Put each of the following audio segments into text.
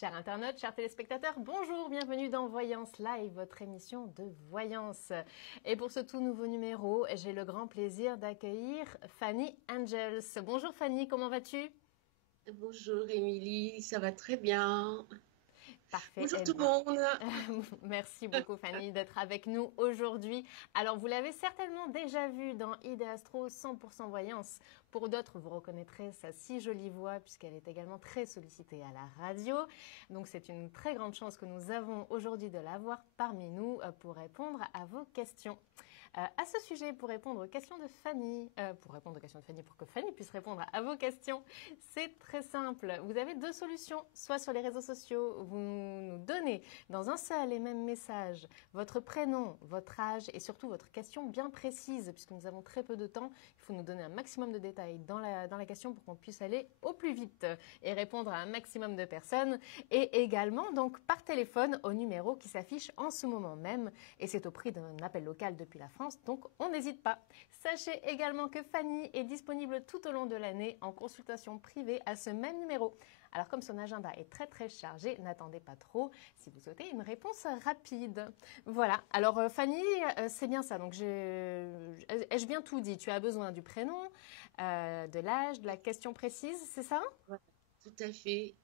Chers internautes, chers téléspectateurs, bonjour, bienvenue dans Voyance Live, votre émission de voyance. Et pour ce tout nouveau numéro, j'ai le grand plaisir d'accueillir Fanny Angels. Bonjour Fanny, comment vas-tu? Bonjour Émilie, ça va très bien. Parfait, Bonjour eh tout le bien, monde. merci beaucoup Fanny d'être avec nous aujourd'hui. Alors vous l'avez certainement déjà vu dans ID Astro 100% Voyance. Pour d'autres, vous reconnaîtrez sa si jolie voix puisqu'elle est également très sollicitée à la radio. Donc c'est une très grande chance que nous avons aujourd'hui de l'avoir parmi nous pour répondre à vos questions. À ce sujet, pour répondre aux questions de Fanny, pour que Fanny puisse répondre à vos questions, c'est très simple. Vous avez deux solutions, soit sur les réseaux sociaux, vous nous donnez dans un seul et même message votre prénom, votre âge et surtout votre question bien précise, puisque nous avons très peu de temps. Il faut nous donner un maximum de détails dans la question pour qu'on puisse aller au plus vite et répondre à un maximum de personnes. Et également, donc, par téléphone au numéro qui s'affiche en ce moment même. Et c'est au prix d'un appel local depuis la France, donc on n'hésite pas. Sachez également que Fanny est disponible tout au long de l'année en consultation privée à ce même numéro. Alors comme son agenda est très très chargé, n'attendez pas trop si vous souhaitez une réponse rapide. Voilà, alors Fanny, c'est bien ça, donc ai-je bien tout dit? Tu as besoin du prénom, de l'âge, de la question précise, c'est ça? Voilà, tout à fait.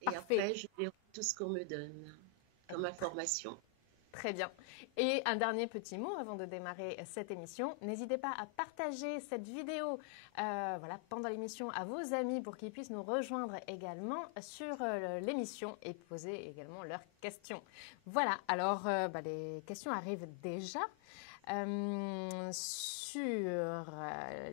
Et Parfait. après, je verrai tout ce qu'on me donne comme information. Très bien. Et un dernier petit mot avant de démarrer cette émission. N'hésitez pas à partager cette vidéo pendant l'émission à vos amis pour qu'ils puissent nous rejoindre également sur l'émission et poser également leurs questions. Voilà, alors les questions arrivent déjà sur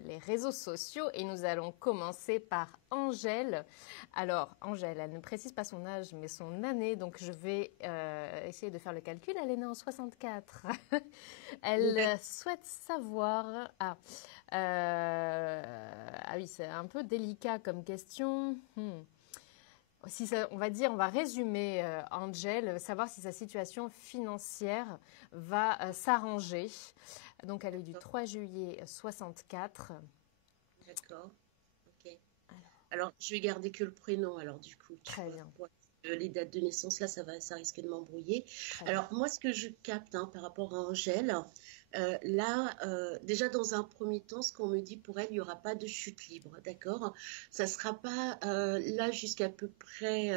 les réseaux sociaux et nous allons commencer par Angèle. Alors, Angèle, elle ne précise pas son âge mais son année, donc je vais essayer de faire le calcul. Elle est née en 64. Elle souhaite savoir... ah oui, c'est un peu délicat comme question. Si ça, on va dire, on va résumer Angel, savoir si sa situation financière va s'arranger. Donc, elle est du 3 juillet 64. D'accord, ok. Alors, je vais garder que le prénom, alors du coup, tu Très vois. bien, Ouais. Les dates de naissance, là, ça risque de m'embrouiller. très bien. Alors, moi, ce que je capte par rapport à Angèle, déjà dans un premier temps, ce qu'on me dit pour elle, il n'y aura pas de chute libre, d'accord? Ça sera pas là jusqu'à peu près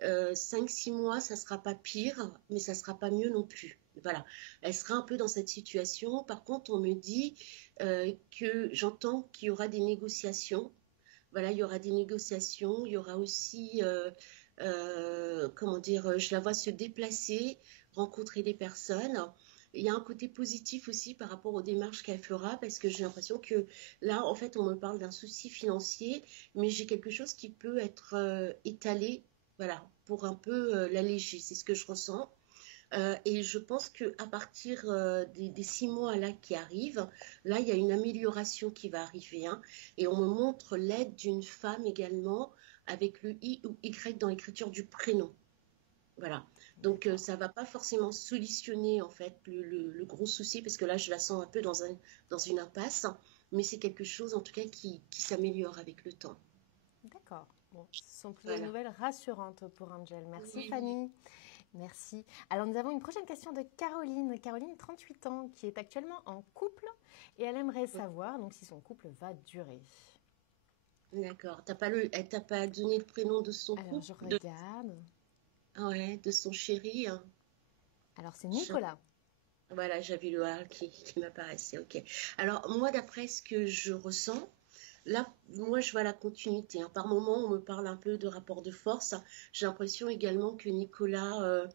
5-6 mois, ça sera pas pire, mais ça sera pas mieux non plus. Voilà, elle sera un peu dans cette situation. Par contre, on me dit que j'entends qu'il y aura des négociations. Voilà, il y aura des négociations, il y aura aussi, comment dire, je la vois se déplacer, rencontrer des personnes. Il y a un côté positif aussi par rapport aux démarches qu'elle fera, parce que j'ai l'impression que là, en fait, on me parle d'un souci financier, mais j'ai quelque chose qui peut être étalé, voilà, pour un peu l'alléger. C'est ce que je ressens. Et je pense que à partir des 6 mois là qui arrivent, là il y a une amélioration qui va arriver, hein, et on me montre l'aide d'une femme également avec le I ou Y dans l'écriture du prénom. Voilà. Donc D'accord. ça va pas forcément solutionner en fait le gros souci parce que là je la sens un peu dans une impasse, mais c'est quelque chose en tout cas qui s'améliore avec le temps. D'accord. Bon, ce sont plutôt des Voilà. nouvelles rassurantes pour Angel. Merci Oui, Fanny. Merci. Alors nous avons une prochaine question de Caroline. Caroline, 38 ans, qui est actuellement en couple et elle aimerait oui. savoir donc si son couple va durer. D'accord. Elle t'a pas donné le prénom de son Alors couple, je regarde. ouais, de son chéri, hein. Alors c'est Je- Nicolas. Voilà, j'avais le A qui m'apparaissait, ok. Alors, moi, d'après ce que je ressens, là, moi, je vois la continuité, hein. Par moment, on me parle un peu de rapport de force. J'ai l'impression également que Nicolas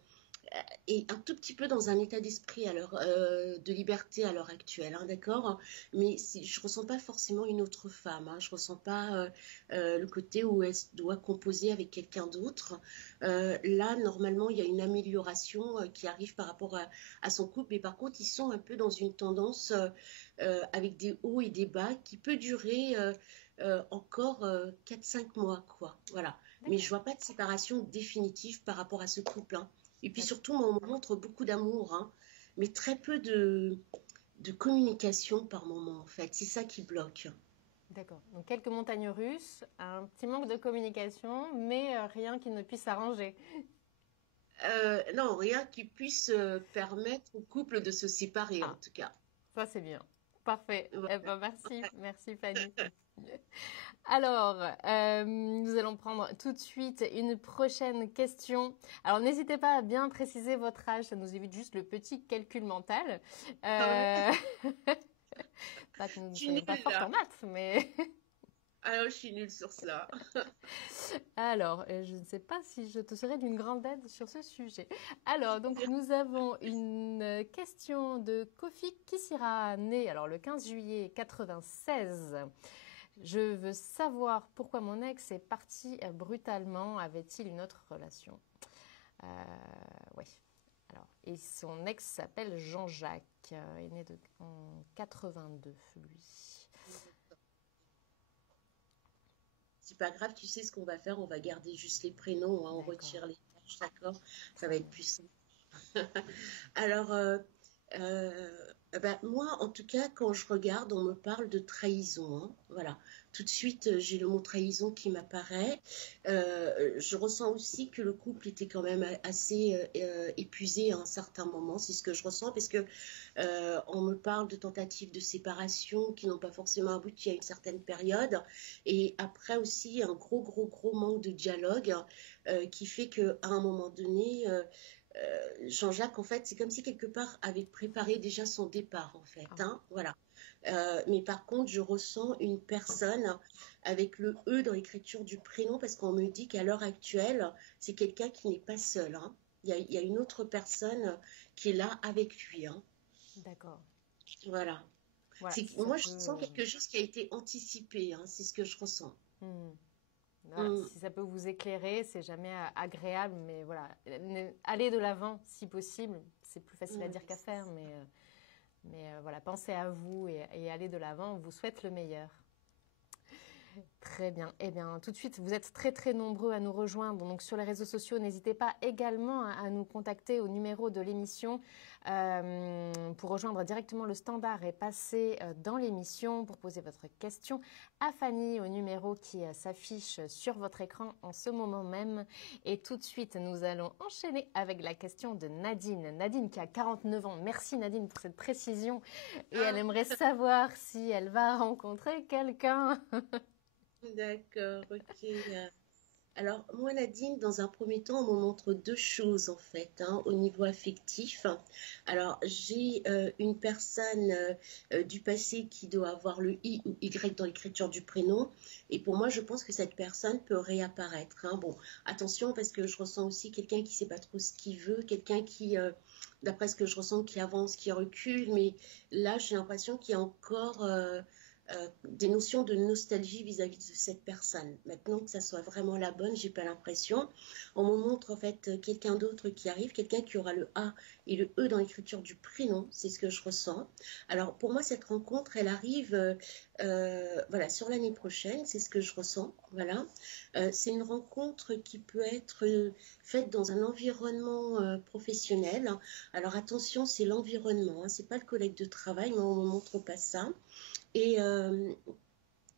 est un tout petit peu dans un état d'esprit de liberté à l'heure actuelle, hein, d'accord? Mais je ressens pas forcément une autre femme, hein. Je ressens pas le côté où elle doit composer avec quelqu'un d'autre. Là, normalement, il y a une amélioration qui arrive par rapport à son couple, mais par contre, ils sont un peu dans une tendance avec des hauts et des bas qui peut durer encore 4-5 mois, quoi. Voilà. Mais je D'accord. vois pas de séparation définitive par rapport à ce couple, hein. Et puis surtout, on me montre beaucoup d'amour, hein, mais très peu de communication par moment, en fait. C'est ça qui bloque. D'accord. Donc quelques montagnes russes, un petit manque de communication, mais rien qui ne puisse s'arranger. Non, rien qui puisse permettre au couple de se séparer, en Ah, tout cas. ça c'est bien. Parfait. Eh Voilà. ben merci, merci Fanny. Alors, nous allons prendre tout de suite une prochaine question. Alors, n'hésitez pas à bien préciser votre âge, ça nous évite juste le petit calcul mental. Ah ouais, Euh, Pas que nous je ne suis soyons pas nulle fortes là. en maths, mais Alors, je suis nulle sur cela. alors, je ne sais pas si je te serai d'une grande aide sur ce sujet. Alors, donc, nous avons une question de Kofi Kisira, né alors le 15 juillet 96. Je veux savoir pourquoi mon ex est parti brutalement. Avait-il une autre relation? euh, Oui. Alors, et son ex s'appelle Jean-Jacques. Il est né en 82, lui. C'est pas grave, tu sais ce qu'on va faire, on va garder juste les prénoms, hein, on D'accord. retire les âges, d'accord? Ça va Très être bien. plus simple. Alors, ben, moi, en tout cas, quand je regarde, on me parle de trahison, hein. Voilà. Tout de suite, j'ai le mot trahison qui m'apparaît. Je ressens aussi que le couple était quand même assez épuisé à un certain moment. C'est ce que je ressens parce que on me parle de tentatives de séparation qui n'ont pas forcément abouti à une certaine période. Et après aussi, un gros, gros, gros manque de dialogue qui fait qu'à un moment donné, Jean-Jacques, en fait, c'est comme si quelque part avait préparé déjà son départ, en fait, Ah, hein, voilà. Mais par contre, je ressens une personne avec le E dans l'écriture du prénom parce qu'on me dit qu'à l'heure actuelle, c'est quelqu'un qui n'est pas seul, hein. Il y a une autre personne qui est là avec lui, hein. d'accord. Voilà. Voilà, si ça Moi, je sens peut. quelque chose qui a été anticipé, hein, c'est ce que je ressens. Hmm. Voilà, Mm. si ça peut vous éclairer, c'est jamais agréable, mais voilà, allez de l'avant si possible. C'est plus facile à Ouais, dire qu'à c'est faire, ça. mais voilà, pensez à vous et allez de l'avant. On vous souhaite le meilleur. Très bien. Eh bien, tout de suite, vous êtes très très nombreux à nous rejoindre. Donc sur les réseaux sociaux, n'hésitez pas également à nous contacter au numéro de l'émission pour rejoindre directement le standard et passer dans l'émission pour poser votre question à Fanny au numéro qui s'affiche sur votre écran en ce moment même. Et tout de suite, nous allons enchaîner avec la question de Nadine. Nadine qui a 49 ans. Merci Nadine pour cette précision. Et elle Ah, aimerait savoir si elle va rencontrer quelqu'un. d'accord, ok. Alors, moi, Nadine, dans un premier temps, on me montre deux choses, en fait, hein, au niveau affectif. Alors, j'ai une personne du passé qui doit avoir le I ou Y dans l'écriture du prénom. Et pour moi, je pense que cette personne peut réapparaître, hein. Bon, attention, parce que je ressens aussi quelqu'un qui sait pas trop ce qu'il veut, quelqu'un qui, d'après ce que je ressens, qui avance, qui recule. Mais là, j'ai l'impression qu'il y a encore des notions de nostalgie vis-à-vis de cette personne. Maintenant que ça soit vraiment la bonne, j'ai pas l'impression. On me montre en fait quelqu'un d'autre qui arrive, quelqu'un qui aura le A et le E dans l'écriture du prénom, c'est ce que je ressens. Alors pour moi, cette rencontre, elle arrive voilà, sur l'année prochaine, c'est ce que je ressens. Voilà. C'est une rencontre qui peut être faite dans un environnement professionnel. Alors attention, c'est l'environnement, hein, c'est pas le collègue de travail, mais on ne me montre pas ça. Et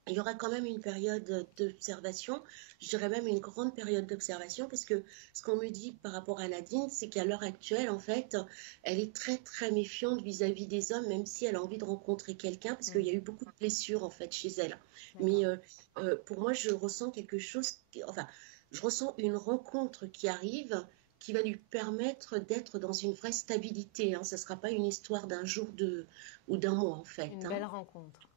il y aura quand même une période d'observation, je dirais même une grande période d'observation, parce que ce qu'on me dit par rapport à Nadine, c'est qu'à l'heure actuelle, en fait, elle est très très méfiante vis-à-vis des hommes, même si elle a envie de rencontrer quelqu'un, parce qu'il y a Hmm, eu beaucoup de blessures en fait chez elle. Mais d'accord. pour moi, je ressens quelque chose, enfin, je ressens une rencontre qui arrive, qui va lui permettre d'être dans une vraie stabilité, hein. Ça ne sera pas une histoire d'un jour ou d'un mois en fait, Une hein. belle rencontre.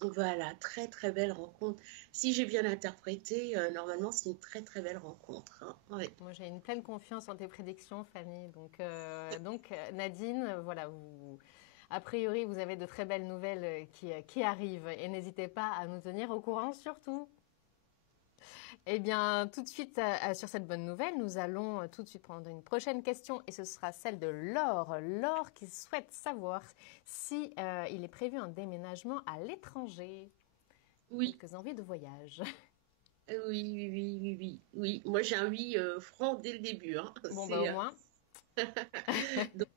Voilà, très très belle rencontre. Si j'ai bien interprété, normalement c'est une très très belle rencontre, hein. Ouais. Moi, j'ai une pleine confiance en tes prédictions, Fanny. Nadine, voilà, a priori, vous avez de très belles nouvelles qui arrivent et n'hésitez pas à nous tenir au courant surtout. Eh bien, tout de suite, sur cette bonne nouvelle, nous allons tout de suite prendre une prochaine question et ce sera celle de Laure. Laure qui souhaite savoir si il est prévu un déménagement à l'étranger. Oui, Quelques envies de voyage. oui, oui, oui, oui, oui, oui. Moi j'ai un oui franc dès le début, hein. Bon, bah au C'est moins. donc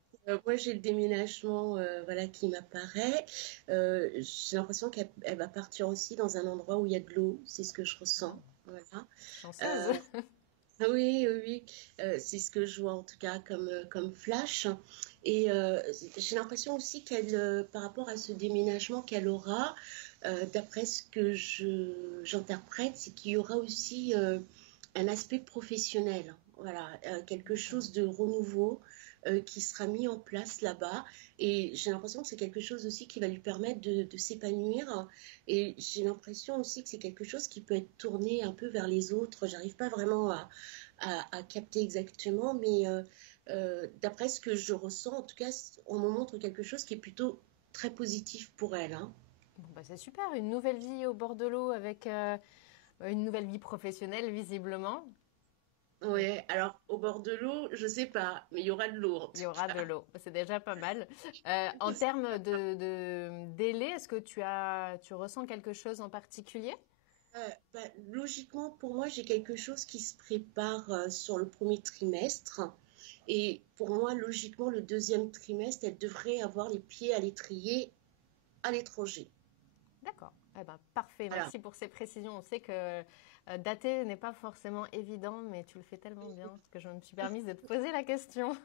Moi, j'ai le déménagement voilà, qui m'apparaît. J'ai l'impression qu'elle va partir aussi dans un endroit où il y a de l'eau. C'est ce que je ressens. Voilà. Chanceuse. Euh, ah oui, oui, oui. C'est ce que je vois en tout cas comme flash. Et j'ai l'impression aussi par rapport à ce déménagement qu'elle aura, d'après ce que j'interprète, c'est qu'il y aura aussi un aspect professionnel. Voilà, quelque D'accord. chose de renouveau qui sera mis en place là-bas. Et j'ai l'impression que c'est quelque chose aussi qui va lui permettre de s'épanouir. Et j'ai l'impression aussi que c'est quelque chose qui peut être tourné un peu vers les autres. J'arrive pas vraiment à capter exactement, mais d'après ce que je ressens, en tout cas, on me montre quelque chose qui est plutôt très positif pour elle, hein. Bon, bah, c'est super, une nouvelle vie au bord de l'eau avec une nouvelle vie professionnelle, visiblement. Donc, Ouais, alors au bord de l'eau, je sais pas, mais il y aura de l'eau en il y tout aura de cas. l'eau. C'est déjà pas mal. En termes de délai, est-ce que tu ressens quelque chose en particulier? Bah, logiquement, pour moi, j'ai quelque chose qui se prépare sur le premier trimestre. Et pour moi, logiquement, le deuxième trimestre, elle devrait avoir les pieds à l'étrier à l'étranger. D'accord. Eh ben, parfait. Voilà. Merci pour ces précisions. On sait que dater n'est pas forcément évident, mais tu le fais tellement bien que je me suis permise de te poser la question.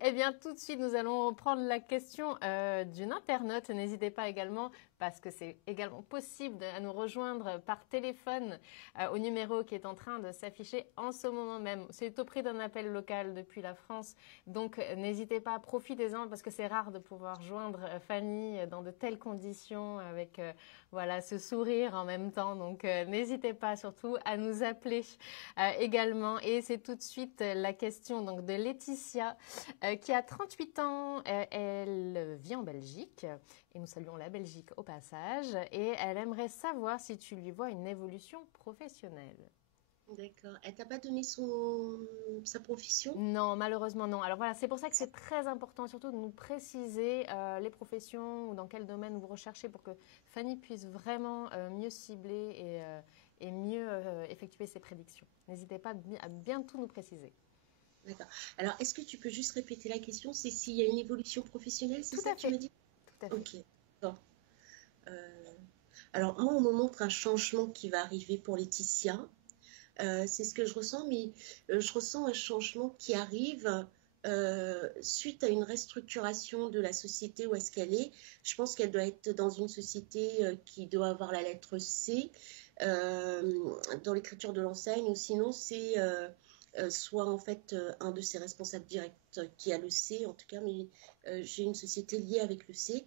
Eh bien, tout de suite, nous allons prendre la question d'une internaute. N'hésitez pas également, parce que c'est également possible à nous rejoindre par téléphone au numéro qui est en train de s'afficher en ce moment même. C'est au prix d'un appel local depuis la France. Donc, n'hésitez pas, profitez-en parce que c'est rare de pouvoir joindre Fanny dans de telles conditions avec voilà, ce sourire en même temps. Donc, n'hésitez pas surtout à nous appeler également. Et c'est tout de suite la question donc, de Laetitia qui a 38 ans. Elle vit en Belgique et nous saluons la Belgique au passage. Et elle aimerait savoir si tu lui vois une évolution professionnelle. D'accord. Elle t'a pas donné sa profession? Non, malheureusement non. Alors voilà, c'est pour ça que c'est très important surtout de nous préciser les professions ou dans quel domaine vous recherchez pour que Fanny puisse vraiment mieux cibler et mieux effectuer ses prédictions. N'hésitez pas à bien tout nous préciser. D'accord. Alors, est-ce que tu peux juste répéter la question? C'est s'il y a une évolution professionnelle, c'est Tout ça à que tu fait, m'as dit? tout à fait. Ok. Bon. Euh, alors, moi, on me montre un changement qui va arriver pour Laetitia. C'est ce que je ressens, mais je ressens un changement qui arrive suite à une restructuration de la société où est-ce qu'elle est. Je pense qu'elle doit être dans une société qui doit avoir la lettre C dans l'écriture de l'enseigne, ou sinon c'est soit en fait un de ses responsables directs qui a le C en tout cas, mais j'ai une société liée avec le C.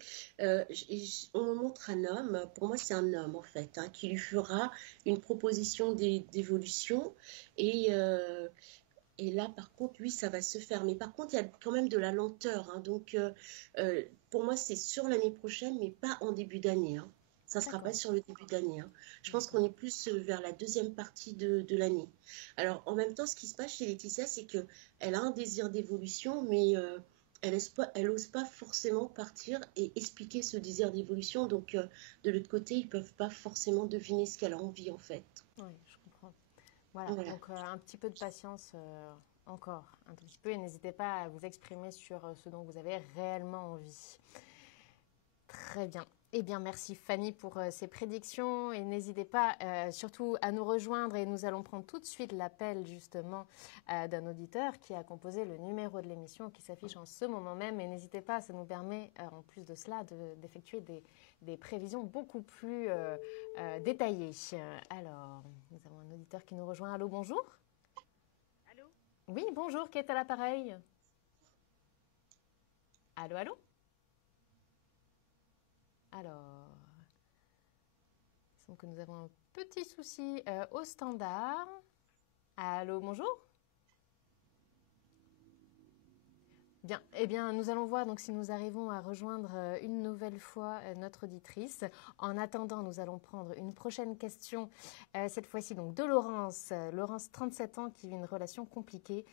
On me montre un homme, pour moi c'est un homme en fait, hein, qui lui fera une proposition d'évolution et là, par contre, oui, ça va se faire. Mais par contre, il y a quand même de la lenteur, hein. Donc, pour moi, c'est sur l'année prochaine, mais pas en début d'année, hein. Ça ne sera pas D'accord, sur le début d'année, hein. Je pense qu'on d'accord. est plus vers la deuxième partie de l'année. Alors, en même temps, ce qui se passe chez Laetitia, c'est que elle a un désir d'évolution, mais elle ose pas forcément partir et expliquer ce désir d'évolution. Donc, de l'autre côté, ils peuvent pas forcément deviner ce qu'elle a envie, en fait. Oui, je comprends. Voilà, Voilà. donc un petit peu de patience encore, un tout petit peu, et n'hésitez pas à vous exprimer sur ce dont vous avez réellement envie. Très bien. Eh bien, merci Fanny pour ces prédictions et n'hésitez pas surtout à nous rejoindre et nous allons prendre tout de suite l'appel justement d'un auditeur qui a composé le numéro de l'émission qui s'affiche en ce moment même et n'hésitez pas, ça nous permet en plus de cela d'effectuer des prévisions beaucoup plus détaillées. Alors, nous avons un auditeur qui nous rejoint. Allô, bonjour. Allô? Oui, bonjour, qui est à l'appareil? Allô, allô? Alors, il semble que nous avons un petit souci au standard. Allô, bonjour. Bien, eh bien, nous allons voir donc si nous arrivons à rejoindre une nouvelle fois notre auditrice. En attendant, nous allons prendre une prochaine question, cette fois-ci donc de Laurence. Laurence, 37 ans, qui vit une relation compliquée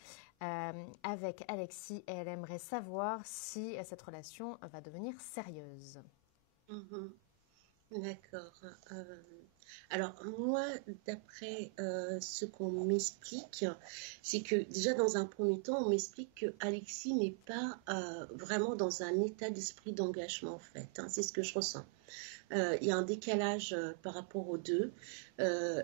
avec Alexis et elle aimerait savoir si cette relation va devenir sérieuse. Mhm. D'accord. Euh, alors moi, d'après ce qu'on m'explique, c'est que déjà dans un premier temps, on m'explique que Alexis n'est pas vraiment dans un état d'esprit d'engagement en fait, hein. C'est ce que je ressens. Il y a un décalage par rapport aux deux.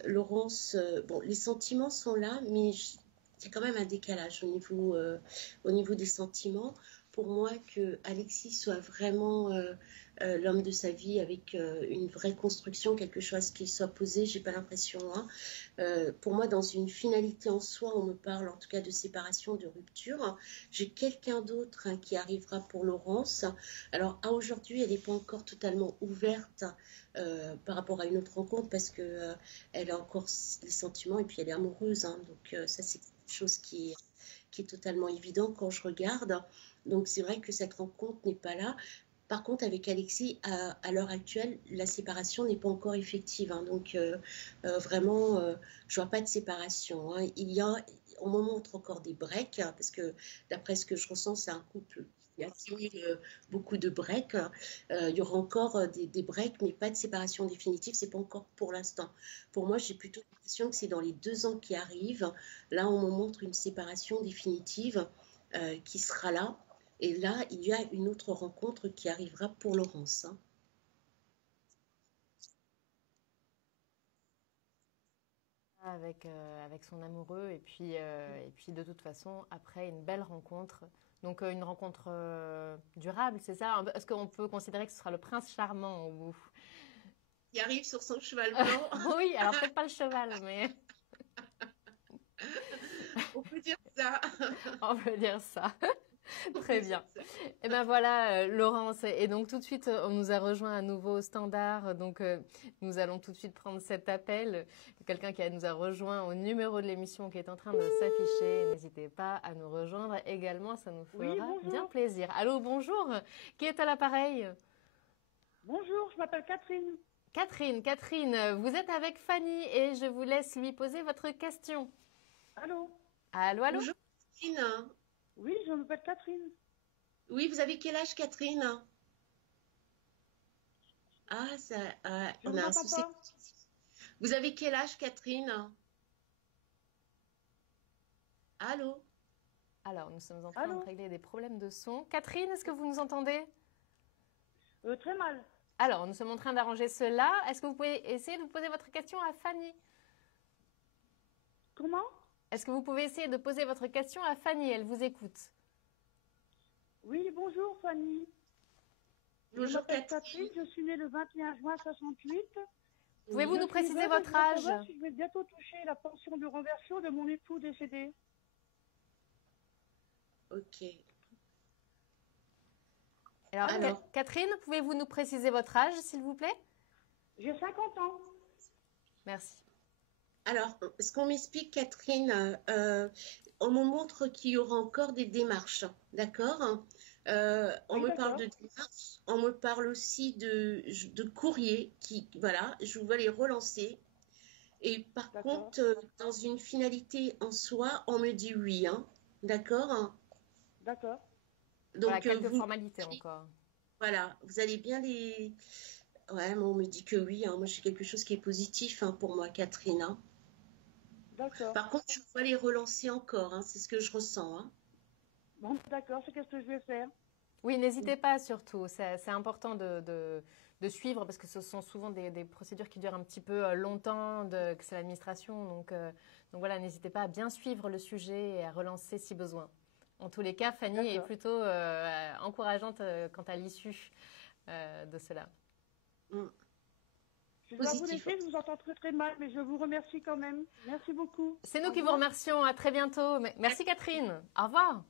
Laurence, bon, les sentiments sont là, mais il y a quand même un décalage au niveau des sentiments. Pour moi, que Alexis soit vraiment l'homme de sa vie avec une vraie construction, quelque chose qui soit posé, j'ai pas l'impression, hein. Pour moi, dans une finalité en soi, on me parle en tout cas de séparation, de rupture. J'ai quelqu'un d'autre, hein, qui arrivera pour Laurence. Alors, à aujourd'hui, elle n'est pas encore totalement ouverte par rapport à une autre rencontre parce que elle a encore les sentiments et puis elle est amoureuse, hein. Donc, ça, c'est quelque chose qui est totalement évident quand je regarde. Donc, c'est vrai que cette rencontre n'est pas là. Par contre, avec Alexis, à l'heure actuelle, la séparation n'est pas encore effective, hein. Donc, vraiment, je vois pas de séparation, hein. On me montre encore des breaks, hein, parce que d'après ce que je ressens, c'est un couple qui accumule beaucoup de breaks. Il y aura encore des breaks, mais pas de séparation définitive. C'est pas encore pour l'instant. Pour moi, j'ai plutôt l'impression que c'est dans les 2 ans qui arrivent. Là, on me montre une séparation définitive qui sera là. Et là, il y a une autre rencontre qui arrivera pour Laurence, hein. Avec son amoureux et puis de toute façon après une belle rencontre. Donc une rencontre durable, c'est ça? Est-ce qu'on peut considérer que ce sera le prince charmant au bout? Qui arrive sur son cheval blanc. Oui, alors peut-être pas le cheval, mais On peut dire ça. on peut dire ça. On peut Très dire bien. ça. Et ben voilà, Laurence. Et donc tout de suite, on nous a rejoint à nouveau au standard. Donc nous allons tout de suite prendre cet appel. Quelqu'un qui nous a rejoint au numéro de l'émission qui est en train de s'afficher. N'hésitez pas à nous rejoindre également, ça nous Oui, fera bien bonjour. plaisir. Allô, bonjour. Qui est à l'appareil? Bonjour, je m'appelle Catherine. Catherine. Catherine, vous êtes avec Fanny et je vous laisse lui poser votre question. Allô? Allô, allô? Bonjour, Catherine. Oui, je m'appelle Catherine. Oui, vous avez quel âge, Catherine? Ah, ça, Je on vous a un entends souci. pas. Vous avez quel âge, Catherine? Allô? Alors, nous sommes en train de Allô? régler des problèmes de son. Catherine, est-ce que vous nous entendez? Très mal. Alors, nous sommes en train d'arranger cela. Est-ce que vous pouvez essayer de poser votre question à Fanny? Comment? Est-ce que vous pouvez essayer de poser votre question à Fanny? Elle vous écoute. Oui, bonjour Fanny. Je Bonjour, m'appelle Catherine. Catherine, je suis née le 21 juin 68. Pouvez-vous Je nous suis préciser veuve et je votre voudrais âge? savoir si je vais bientôt toucher la pension de reversion de mon époux décédé. Ok. Alors, Allô? Alors, Catherine, pouvez-vous nous préciser votre âge, s'il vous plaît? J'ai 50 ans. Merci. alors, ce qu'on m'explique, Catherine, on me montre qu'il y aura encore des démarches, d'accord? On Oui, me parle d'accord. de démarches, on me parle aussi de courrier qui, voilà, je dois les relancer. Et par D'accord. contre, dans une finalité en soi, on me dit oui, hein, d'accord? D'accord. Voilà, Donc, quelques formalités encore. voilà, vous allez bien les... Ouais, mais on me dit que oui, hein. Moi, j'ai quelque chose qui est positif, hein, pour moi, Catherine, hein. D'accord. Par contre, je dois les relancer encore, hein, c'est ce que je ressens, hein. Bon, d'accord, c'est qu'est-ce que je vais faire? Oui, n'hésitez pas surtout. C'est important de suivre parce que ce sont souvent des procédures qui durent un petit peu longtemps, que c'est l'administration. Donc voilà, n'hésitez pas à bien suivre le sujet et à relancer si besoin. En tous les cas, Fanny est D'accord. plutôt encourageante quant à l'issue de cela. Mm. Je dois vous Positif. laisser, je vous entends très très mal, mais je vous remercie quand même. Merci beaucoup. C'est Au nous qui vous revoir. remercions. À très bientôt. Merci Catherine. Au revoir.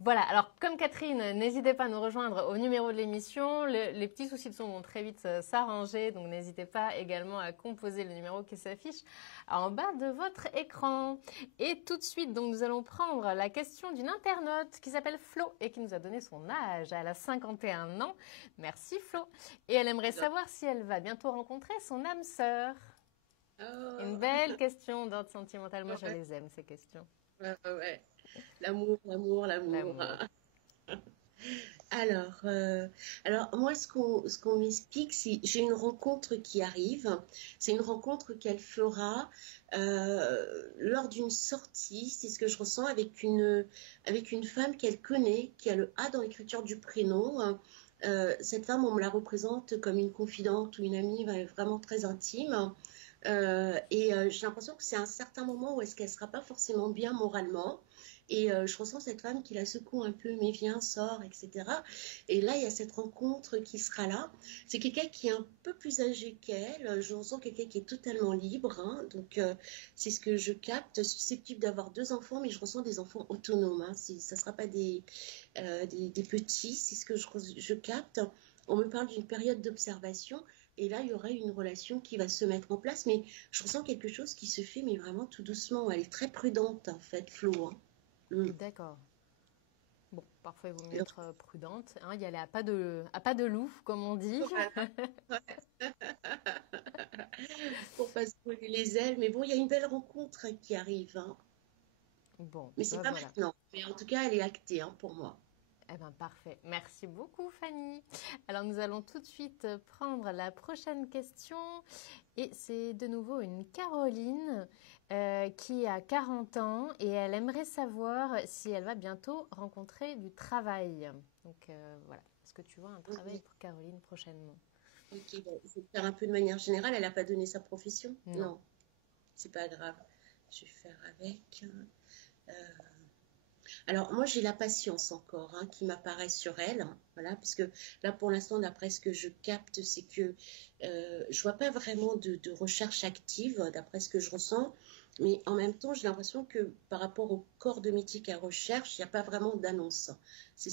Voilà, alors comme Catherine, n'hésitez pas à nous rejoindre au numéro de l'émission. Les petits soucis de son vont très vite s'arranger, donc n'hésitez pas également à composer le numéro qui s'affiche en bas de votre écran. Et tout de suite, donc, nous allons prendre la question d'une internaute qui s'appelle Flo et qui nous a donné son âge. Elle a 51 ans. Merci Flo. Et elle aimerait savoir si elle va bientôt rencontrer son âme sœur. Une Oh, belle question d'ordre sentimental. Moi, je ouais, les aime, ces questions. ouais, ouais. L'amour, l'amour, l'amour. L'amour. Alors, alors moi, ce qu'on m'explique, c'est j'ai une rencontre qui arrive. C'est une rencontre qu'elle fera lors d'une sortie. C'est ce que je ressens avec une femme qu'elle connaît, qui a le A dans l'écriture du prénom. Cette femme, on me la représente comme une confidente ou une amie vraiment très intime. Et j'ai l'impression que c'est un certain moment où est-ce qu'elle sera pas forcément bien moralement. Et je ressens cette femme qui la secoue un peu, mais viens, sors, etc. Et là, il y a cette rencontre qui sera là. C'est quelqu'un qui est un peu plus âgé qu'elle. Je ressens quelqu'un qui est totalement libre, hein. Donc, c'est ce que je capte. Susceptible d'avoir 2 enfants, mais je ressens des enfants autonomes, hein. Ça ne sera pas des petits. C'est ce que je capte. On me parle d'une période d'observation. Et là, il y aurait une relation qui va se mettre en place. Mais je ressens quelque chose qui se fait, mais vraiment tout doucement. Elle est très prudente, en fait, Flo, hein. Mm. D'accord. Bon, parfois il vaut mieux Donc, être prudente, hein, y aller à pas de loup, comme on dit. voilà. Pour pas se brûler les ailes. Mais bon, il y a une belle rencontre qui arrive, hein. Bon, Mais c'est ben pas voilà. maintenant. Mais en tout cas, elle est actée, hein, pour moi. Eh ben parfait. Merci beaucoup Fanny. Alors nous allons tout de suite prendre la prochaine question et c'est de nouveau une Caroline qui a 40 ans et elle aimerait savoir si elle va bientôt rencontrer du travail. Donc voilà, est-ce que tu vois un travail Oui. pour Caroline prochainement? Ok, bon, je vais faire un peu de manière générale. Elle n'a pas donné sa profession? Non. Non, c'est pas grave. Je vais faire avec. Euh, Alors, moi, j'ai la patience encore, hein, qui m'apparaît sur elle, hein, voilà, parce que là, pour l'instant, d'après ce que je capte, c'est que je vois pas vraiment de recherche active, d'après ce que je ressens, mais en même temps, j'ai l'impression que par rapport au corps de métier qu'elle recherche, il n'y a pas vraiment d'annonce. D'accord. C'est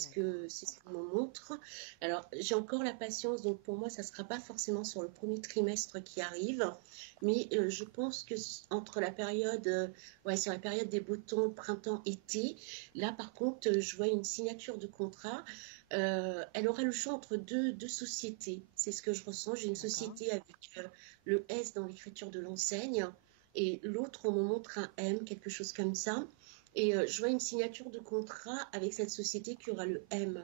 ce qu'on me montre. Alors, j'ai encore la patience, donc pour moi, ça ne sera pas forcément sur le premier trimestre qui arrive, mais je pense que entre la période, ouais, sur la période des beaux temps, printemps, été, là, par contre, je vois une signature de contrat. Elle aura le choix entre deux sociétés. C'est ce que je ressens. J'ai une D'accord. société avec le S dans l'écriture de l'enseigne et l'autre, on me montre un M, quelque chose comme ça. Et je vois une signature de contrat avec cette société qui aura le M.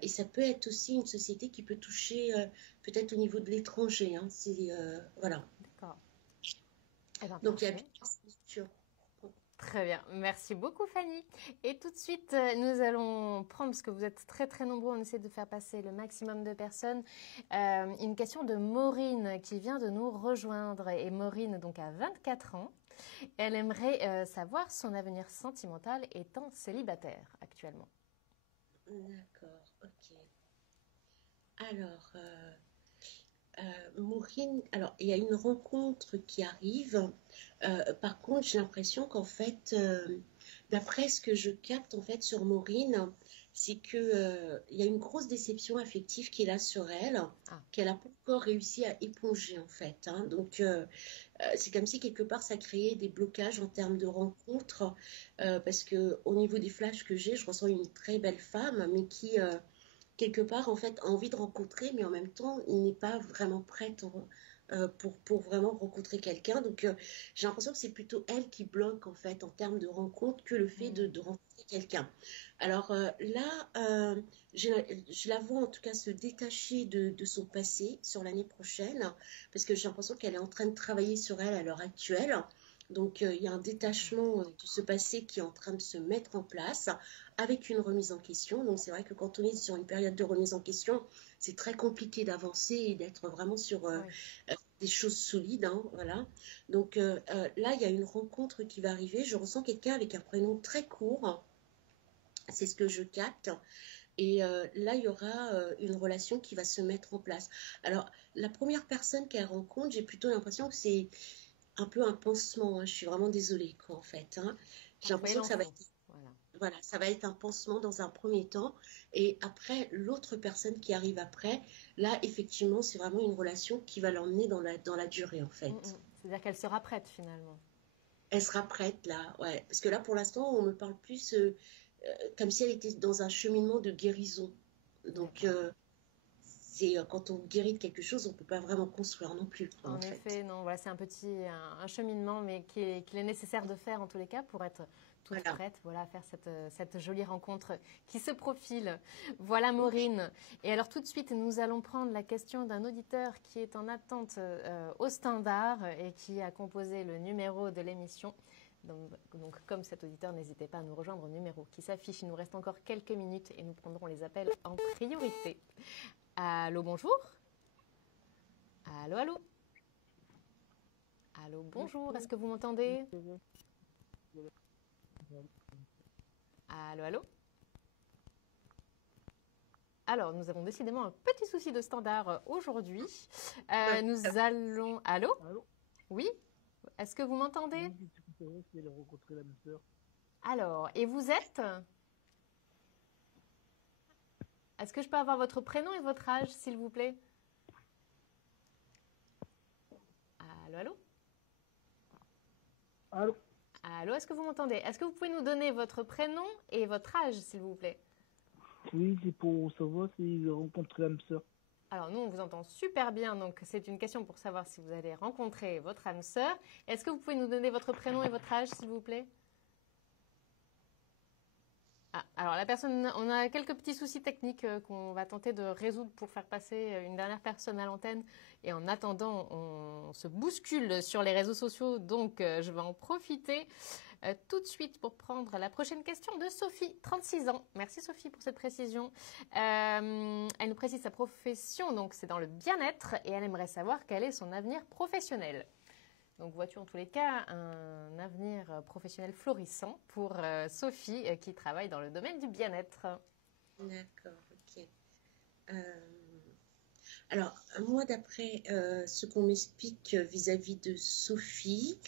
Et ça peut être aussi une société qui peut toucher peut-être au niveau de l'étranger, hein. Voilà. D'accord. Eh ben Donc il y a parfait. bien une signature. Très bien, merci beaucoup Fanny. Et tout de suite, nous allons prendre, parce que vous êtes très très nombreux, on essaie de faire passer le maximum de personnes, une question de Maureen qui vient de nous rejoindre. Et Maureen donc a 24 ans. Elle aimerait savoir son avenir sentimental étant célibataire actuellement. D'accord, ok. Alors, Maureen, alors il y a une rencontre qui arrive. Par contre, j'ai l'impression qu'en fait, d'après ce que je capte en fait sur Maureen, c'est que il y a une grosse déception affective qui est là sur elle, Ah, qu'elle n'a pas encore réussi à éponger en fait, hein. Donc, c'est comme si quelque part ça créait des blocages en termes de rencontres, parce que au niveau des flashs que j'ai, je ressens une très belle femme, mais qui quelque part, en fait, a envie de rencontrer, mais en même temps, n'est pas vraiment prête pour vraiment rencontrer quelqu'un. Donc, j'ai l'impression que c'est plutôt elle qui bloque, en fait, en termes de rencontre, que le fait hmm, de rencontrer quelqu'un. Alors là, je la vois en tout cas se détacher de son passé sur l'année prochaine, parce que j'ai l'impression qu'elle est en train de travailler sur elle à l'heure actuelle. Donc, il y a un d'accord. détachement de ce passé qui est en train de se mettre en place avec une remise en question. Donc c'est vrai que quand on est sur une période de remise en question, c'est très compliqué d'avancer et d'être vraiment sur Oui, des choses solides, hein, voilà. Donc là, il y a une rencontre qui va arriver. Je ressens quelqu'un avec un prénom très court. C'est ce que je capte. Et là, il y aura une relation qui va se mettre en place. Alors, la première personne qu'elle rencontre, j'ai plutôt l'impression que c'est un peu un pansement, hein. Je suis vraiment désolée, quoi, en fait, hein. J'ai parfois il l'impression que en ça va faut. être Voilà. voilà, ça va être un pansement dans un premier temps. Et après, l'autre personne qui arrive après, là, effectivement, c'est vraiment une relation qui va l'emmener dans la durée, en Hmm, fait. hmm. C'est-à-dire qu'elle sera prête finalement. Elle sera prête, là, ouais. Parce que là, pour l'instant, on me parle plus comme si elle était dans un cheminement de guérison. Donc, D'accord. c'est quand on guérit de quelque chose, on ne peut pas vraiment construire non plus, quoi, en En fait. effet, non, voilà, c'est un cheminement, mais qu'il est nécessaire de faire en tous les cas pour être toute Voilà. prête, voilà, à faire cette jolie rencontre qui se profile. Voilà Maureen. Et alors tout de suite, nous allons prendre la question d'un auditeur qui est en attente au standard et qui a composé le numéro de l'émission. Donc, comme cet auditeur, n'hésitez pas à nous rejoindre au numéro qui s'affiche. Il nous reste encore quelques minutes et nous prendrons les appels en priorité. Allô, bonjour. Allô, allô. Allô, bonjour. Est-ce que vous m'entendez? Allô, allô. Alors, nous avons décidément un petit souci de standard aujourd'hui. Nous allons... Allô? Allô? Oui? Est-ce que vous m'entendez? Oui, c'est vrai, si elle a rencontré la même sœur. Alors, et vous êtes? Est-ce que je peux avoir votre prénom et votre âge, s'il vous plaît? Allô, allô? Allô? Allô, est-ce que vous m'entendez? Est-ce que vous pouvez nous donner votre prénom et votre âge, s'il vous plaît? Oui, c'est pour savoir si a rencontré la même sœur. Alors, nous, on vous entend super bien, donc c'est une question pour savoir si vous allez rencontrer votre âme sœur. Est-ce que vous pouvez nous donner votre prénom et votre âge, s'il vous plaît? Ah, alors la personne, on a quelques petits soucis techniques qu'on va tenter de résoudre pour faire passer une dernière personne à l'antenne. Et en attendant, on se bouscule sur les réseaux sociaux, donc je vais en profiter tout de suite pour prendre la prochaine question de Sophie, 36 ans. Merci Sophie pour cette précision. Elle nous précise sa profession, donc c'est dans le bien-être, et elle aimerait savoir quel est son avenir professionnel. Donc, vois-tu en tous les cas un avenir professionnel florissant pour Sophie qui travaille dans le domaine du bien-être. D'accord, ok. Alors, moi, d'après ce qu'on m'explique vis-à-vis de Sophie,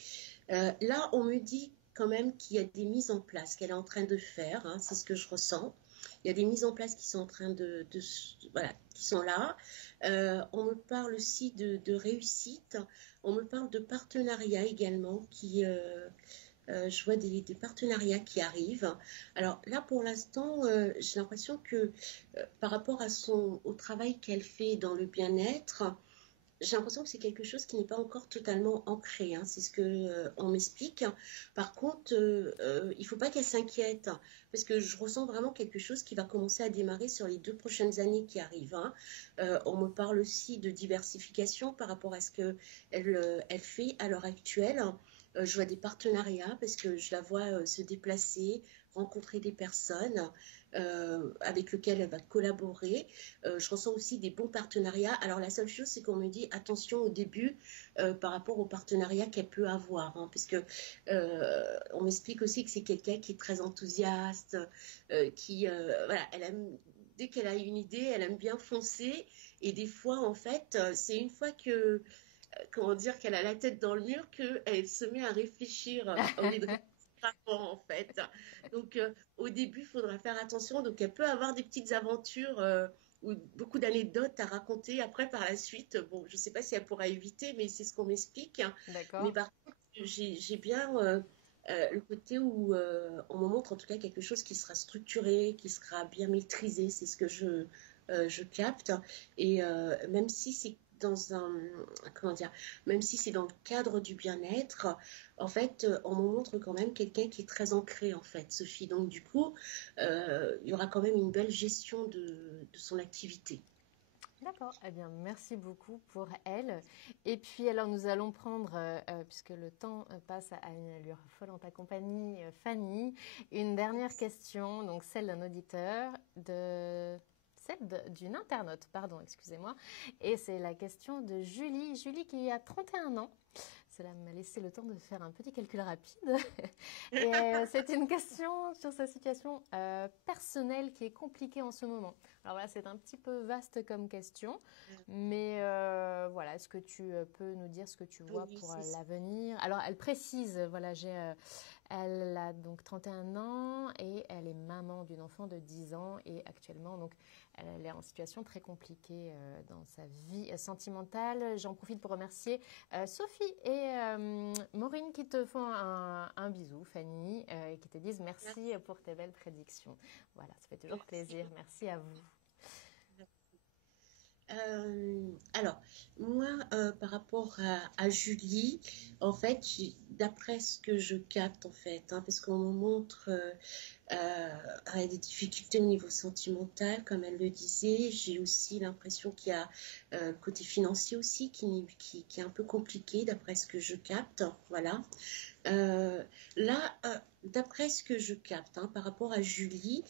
là, on me dit quand même qu'il y a des mises en place qu'elle est en train de faire, hein, c'est ce que je ressens. Il y a des mises en place qui sont en train voilà, qui sont là. On me parle aussi de réussite. On me parle de partenariats également je vois des partenariats qui arrivent. Alors là, pour l'instant, j'ai l'impression que par rapport au travail qu'elle fait dans le bien-être, j'ai l'impression que c'est quelque chose qui n'est pas encore totalement ancré, hein, c'est ce que on m'explique. Par contre, il ne faut pas qu'elle s'inquiète, parce que je ressens vraiment quelque chose qui va commencer à démarrer sur les 2 prochaines années qui arrivent, hein. On me parle aussi de diversification par rapport à ce qu'elle fait à l'heure actuelle. Je vois des partenariats parce que je la vois se déplacer, rencontrer des personnes avec lesquelles elle va collaborer. Je ressens aussi des bons partenariats. Alors la seule chose, c'est qu'on me dit attention au début par rapport aux partenariats qu'elle peut avoir, hein, parce que on m'explique aussi que c'est quelqu'un qui est très enthousiaste, voilà, dès qu'elle a une idée, elle aime bien foncer. Et des fois, en fait, c'est une fois que comment dire, qu'elle a la tête dans le mur, qu'elle se met à réfléchir au lieu de réfléchir avant, en fait. Donc, au début, il faudra faire attention. Donc, elle peut avoir des petites aventures ou beaucoup d'anecdotes à raconter après par la suite. Bon, je ne sais pas si elle pourra éviter, mais c'est ce qu'on m'explique. D'accord. Mais par contre, j'ai bien le côté où on me montre en tout cas quelque chose qui sera structuré, qui sera bien maîtrisé. C'est ce que je capte. Et même si c'est même si c'est dans le cadre du bien-être, en fait, on me montre quand même quelqu'un qui est très ancré, en fait, Sophie. Donc, du coup, il y aura quand même une belle gestion de son activité. D'accord, eh bien merci beaucoup pour elle. Et puis alors nous allons prendre, puisque le temps passe à une allure folle en ta compagnie, Fanny, une dernière question, donc celle d'un auditeur, d'une internaute, pardon, excusez-moi. Et c'est la question de Julie. Julie qui a 31 ans. Cela m'a laissé le temps de faire un petit calcul rapide. Et c'est une question sur sa situation personnelle qui est compliquée en ce moment. Alors voilà, c'est un petit peu vaste comme question, mais voilà, est-ce que tu peux nous dire ce que tu vois pour l'avenir? Alors elle précise, voilà, elle a donc 31 ans et elle est maman d'une enfant de 10 ans et actuellement, donc, elle est en situation très compliquée dans sa vie sentimentale. J'en profite pour remercier Sophie et Maureen qui te font un bisou, Fanny, et qui te disent merci pour tes belles prédictions. Voilà, ça fait toujours plaisir. Merci à vous. Alors, moi, par rapport à Julie, en fait, d'après ce que je capte, en fait, hein, parce qu'on me montre des difficultés au niveau sentimental, comme elle le disait, j'ai aussi l'impression qu'il y a le côté financier aussi qui est un peu compliqué, d'après ce que je capte, voilà. Euh, Là, d'après ce que je capte, hein, par rapport à Julie,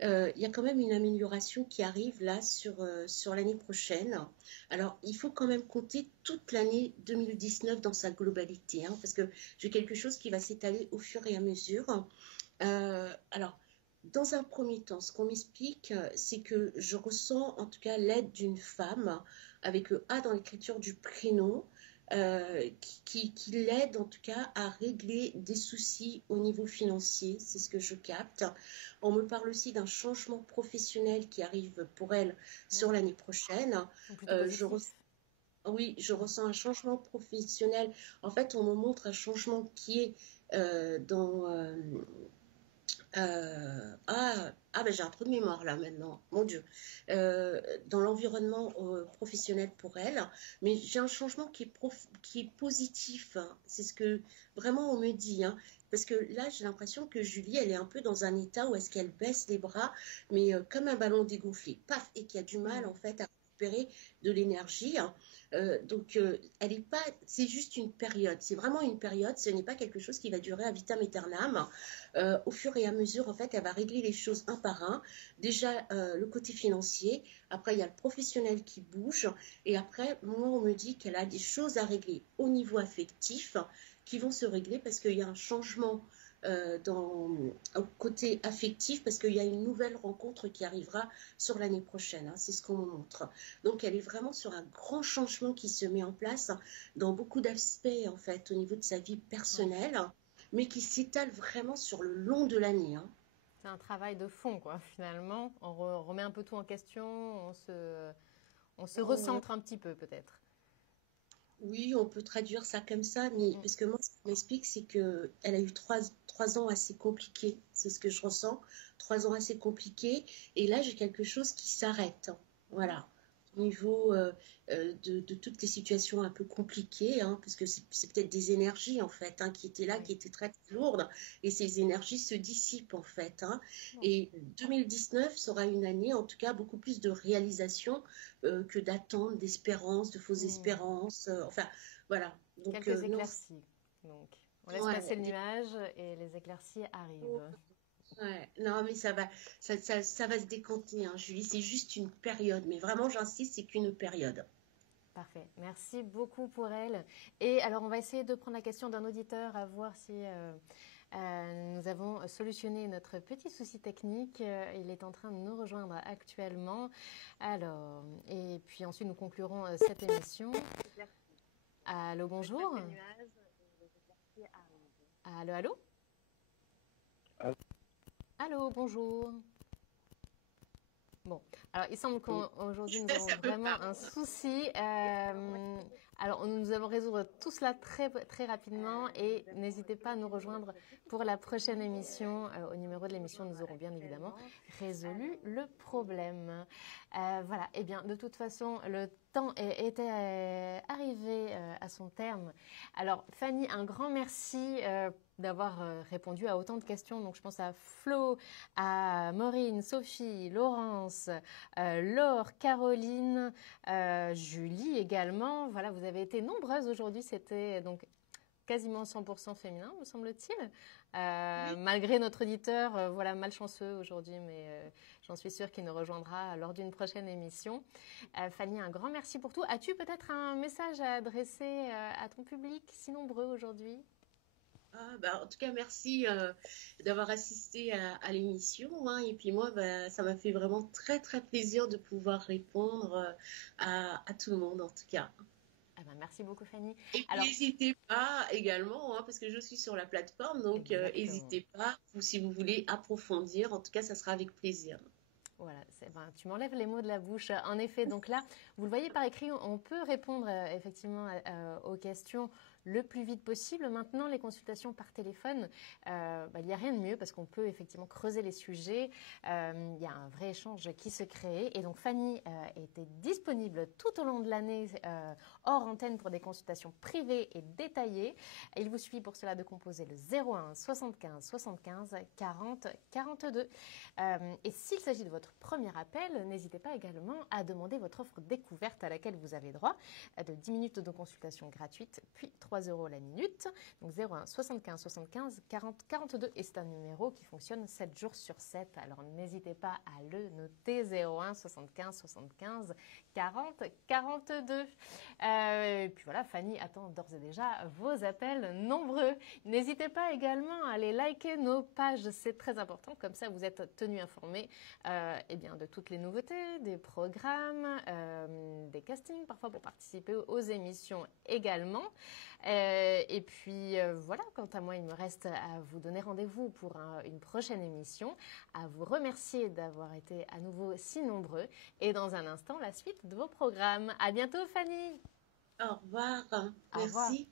il y a quand même une amélioration qui arrive là sur l'année prochaine. Alors, il faut quand même compter toute l'année 2019 dans sa globalité, hein, parce que j'ai quelque chose qui va s'étaler au fur et à mesure. Alors, dans un premier temps, ce qu'on m'explique, c'est que je ressens en tout cas l'aide d'une femme avec le A dans l'écriture du prénom, qui l'aide en tout cas à régler des soucis au niveau financier, c'est ce que je capte. On me parle aussi d'un changement professionnel qui arrive pour elle Ouais, sur l'année prochaine. c'est plutôt positif. Oui, je ressens un changement professionnel. En fait, on me montre un changement qui est dans ben j'ai un trou de mémoire là maintenant, mon Dieu. Dans l'environnement professionnel pour elle, mais j'ai un changement qui est positif, hein. C'est ce que vraiment on me dit, hein. Parce que là, j'ai l'impression que Julie, elle est un peu dans un état où est-ce qu'elle baisse les bras, mais comme un ballon dégonflé, paf, et qui a du mal Hmm. en fait à récupérer de l'énergie, hein. Elle est pas, c'est juste une période, c'est vraiment une période, ce n'est pas quelque chose qui va durer à vitam aeternam. Au fur et à mesure, en fait, elle va régler les choses un par un. Déjà, le côté financier. Après, il y a le professionnel qui bouge. Et après, moi, on me dit qu'elle a des choses à régler au niveau affectif qui vont se régler parce qu'il y a un changement au côté affectif, parce qu'il y a une nouvelle rencontre qui arrivera sur l'année prochaine, hein, c'est ce qu'on me montre. Donc, elle est vraiment sur un grand changement qui se met en place dans beaucoup d'aspects, en fait, au niveau de sa vie Ouais. personnelle, mais qui s'étale vraiment sur le long de l'année, hein. C'est un travail de fond, quoi, finalement. Remet un peu tout en question, on se Euh, recentre un petit peu, peut-être. oui, on peut traduire ça comme ça, mais Mm. parce que moi, ce qui m'explique, c'est que elle a eu trois ans assez compliqués, c'est ce que je ressens, 3 ans assez compliqués, et là, j'ai quelque chose qui s'arrête, hein. Voilà. Au niveau de toutes les situations un peu compliquées, hein, parce que c'est peut-être des énergies, en fait, hein, qui étaient là, Oui. qui étaient très, très lourdes, et ces énergies se dissipent, en fait, hein. Bon. Et 2019 sera une année, en tout cas, beaucoup plus de réalisation que d'attente, d'espérance, de fausses Mm. espérances. Enfin, voilà. Donc, Quelques non, éclaircies. Donc, on laisse ouais, passer le nuage et les éclaircies arrivent. ouais, non, mais ça va se décanter, hein, Julie. C'est juste une période. Mais vraiment, j'insiste, c'est qu'une période. Parfait. Merci beaucoup pour elle. Et alors, on va essayer de prendre la question d'un auditeur à voir si nous avons solutionné notre petit souci technique. Il est en train de nous rejoindre actuellement. Alors, et puis ensuite, nous conclurons cette émission. Allô, bonjour. Allô, allô. Allô, bonjour. Bon, alors il semble qu'aujourd'hui nous avons Ça me vraiment un parle. souci. Alors nous allons résoudre tout cela très, très rapidement et n'hésitez pas à nous rejoindre pour la prochaine émission. Au numéro de l'émission, nous aurons bien évidemment résolu le problème. Voilà, et bien de toute façon, le temps était arrivé à son terme. Alors Fanny, un grand merci d'avoir répondu à autant de questions. Donc je pense à Flo, à Maureen, Sophie, Laurence, Laure, Caroline, Julie également. Voilà, vous avez été nombreuses aujourd'hui. C'était donc quasiment 100% féminin, me semble-t-il. Oui. Malgré notre auditeur, voilà, malchanceux aujourd'hui, mais j'en suis sûre qu'il nous rejoindra lors d'une prochaine émission. Fanny, un grand merci pour tout. As-tu peut-être un message à adresser à ton public si nombreux aujourd'hui? Bah, en tout cas, merci d'avoir assisté à l'émission, hein. Et puis moi, bah, ça m'a fait vraiment très, très plaisir de pouvoir répondre à tout le monde, en tout cas. Ah ben, merci beaucoup, Fanny. Et puis Alors, n'hésitez pas également, hein, parce que je suis sur la plateforme, donc exactement. n'hésitez pas, si vous voulez approfondir, en tout cas, ça sera avec plaisir. Voilà, ben, tu m'enlèves les mots de la bouche. En effet, donc là, vous le voyez par écrit, on peut répondre effectivement aux questions le plus vite possible. Maintenant, les consultations par téléphone, il n'y a rien de mieux parce qu'on peut effectivement creuser les sujets. Il y a un vrai échange qui se crée. Et donc, Fanny était disponible tout au long de l'année hors antenne pour des consultations privées et détaillées. Il vous suffit pour cela de composer le 01 75 75 40 42. Et s'il s'agit de votre premier appel, n'hésitez pas également à demander votre offre découverte à laquelle vous avez droit de 10 minutes de consultation gratuite, puis 3 € la minute. Donc 01 75 75 40 42. Et c'est un numéro qui fonctionne 7 jours sur 7. Alors n'hésitez pas à le noter, 01 75 75 40 42. Et puis voilà, Fanny attend d'ores et déjà vos appels nombreux. N'hésitez pas également à aller liker nos pages, c'est très important. Comme ça, vous êtes tenus informés de toutes les nouveautés, des programmes, des castings, parfois pour participer aux émissions également. Et puis voilà, quant à moi, il me reste à vous donner rendez-vous pour une prochaine émission, à vous remercier d'avoir été à nouveau si nombreux et dans un instant, la suite de vos programmes. À bientôt, Fanny. Au revoir. Au revoir. Merci.